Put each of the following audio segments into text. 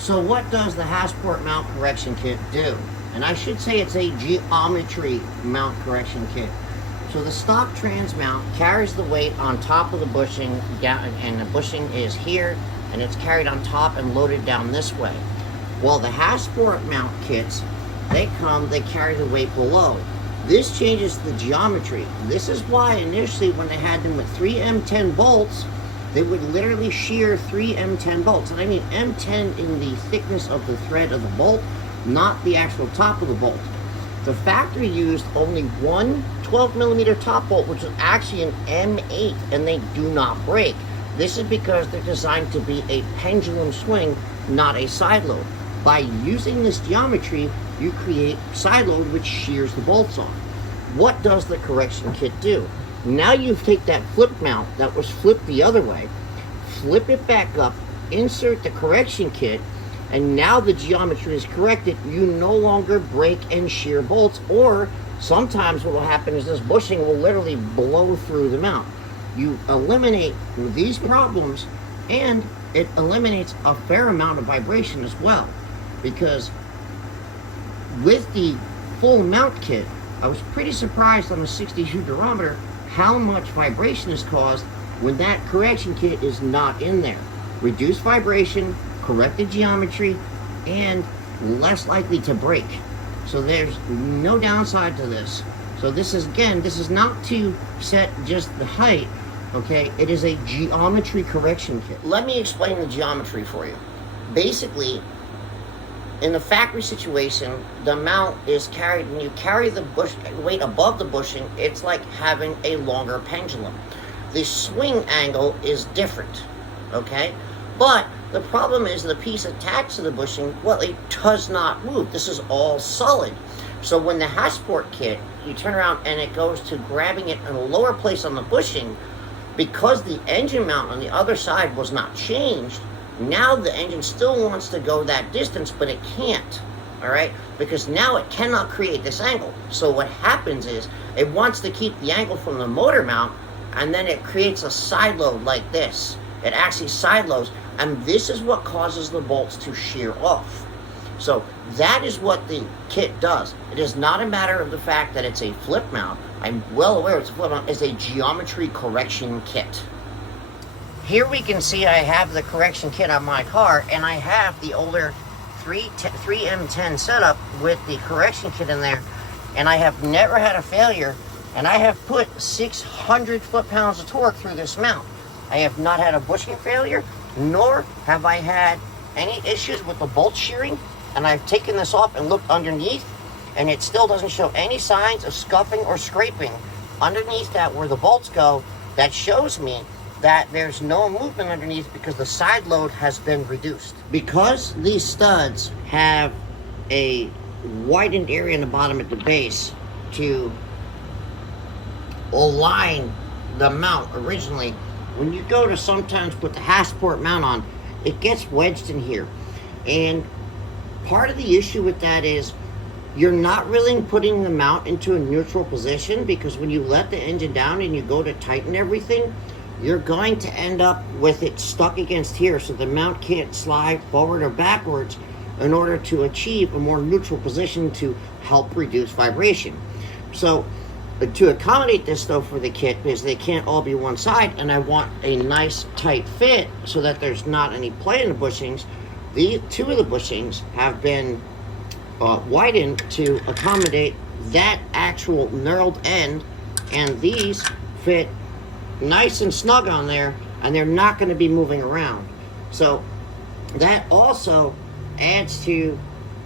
So what does the Hasport mount correction kit do? And I should say it's a geometry mount correction kit. So the stock trans mount carries the weight on top of the bushing down, and the bushing is here, and it's carried on top and loaded down this way. Well, the Hasport mount kits, they carry the weight below. This changes the geometry. This is why initially when they had them with 3 M10 bolts, they would literally shear 3 M10 bolts. And I mean M10 in the thickness of the thread of the bolt, not the actual top of the bolt. The factory used only one 12mm top bolt, which is actually an M8, and they do not break. This is because they're designed to be a pendulum swing, not a side load. By using this geometry, you create side load, which shears the bolts off. What does the correction kit do? Now you take that flip mount that was flipped the other way, flip it back up, insert the correction kit, and now the geometry is corrected. You no longer break and shear bolts, or sometimes what will happen is this bushing will literally blow through the mount. You eliminate these problems, and it eliminates a fair amount of vibration as well, because with the full mount kit, I was pretty surprised on the 62 durometer how much vibration is caused when that correction kit is not in there. Reduced vibration, corrected geometry, and less likely to break. So there's no downside to this. So this is, again, this is not to set just the height, okay? It is a geometry correction kit. Let me explain the geometry for you. Basically, in the factory situation, the mount is carried, when you carry the weight above the bushing, it's like having a longer pendulum. The swing angle is different, okay? But the problem is the piece attached to the bushing, well, it does not move. This is all solid. So when the Hasport kit, you turn around and it goes to grabbing it in a lower place on the bushing, because the engine mount on the other side was not changed, now the engine still wants to go that distance, but it can't, all right? Because now it cannot create this angle. So what happens is it wants to keep the angle from the motor mount, and then it creates a side load like this. It actually side loads, and this is what causes the bolts to shear off. So that is what the kit does. It is not a matter of the fact that it's a flip mount. I'm well aware it's a flip mount. It's a geometry correction kit. Here we can see I have the correction kit on my car, and I have the older 3M10 setup with the correction kit in there, and I have never had a failure, and I have put 600 foot-pounds of torque through this mount. I have not had a bushing failure, nor have I had any issues with the bolt shearing, and I've taken this off and looked underneath, and it still doesn't show any signs of scuffing or scraping underneath that where the bolts go. That shows me that there's no movement underneath because the side load has been reduced. Because these studs have a widened area in the bottom at the base to align the mount originally, when you go to sometimes put the Hasport mount on, it gets wedged in here. And part of the issue with that is you're not really putting the mount into a neutral position, because when you let the engine down and you go to tighten everything, you're going to end up with it stuck against here, so the mount can't slide forward or backwards in order to achieve a more neutral position to help reduce vibration. So to accommodate this though for the kit, because they can't all be one side, and I want a nice tight fit so that there's not any play in the bushings, the two of the bushings have been widened to accommodate that actual knurled end, and these fit nice and snug on there, and they're not going to be moving around. So that also adds to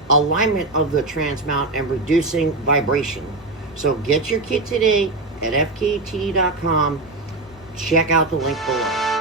alignment of the trans mount and reducing vibration. So get your kit today at fk8.com. Check out the link below.